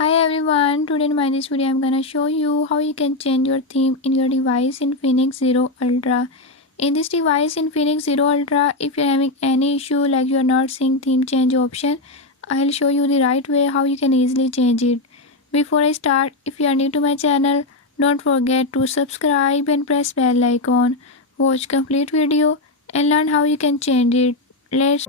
Hi everyone, today in my this video I'm gonna show you how you can change your theme in your device in Infinix Zero Ultra. In this device in Infinix Zero Ultra, if you're having any issue like you're not seeing theme change option, I'll show you the right way how you can easily change it. Before I start, if you are new to my channel, don't forget to subscribe and press bell icon. Watch complete video and learn how you can change it. Let's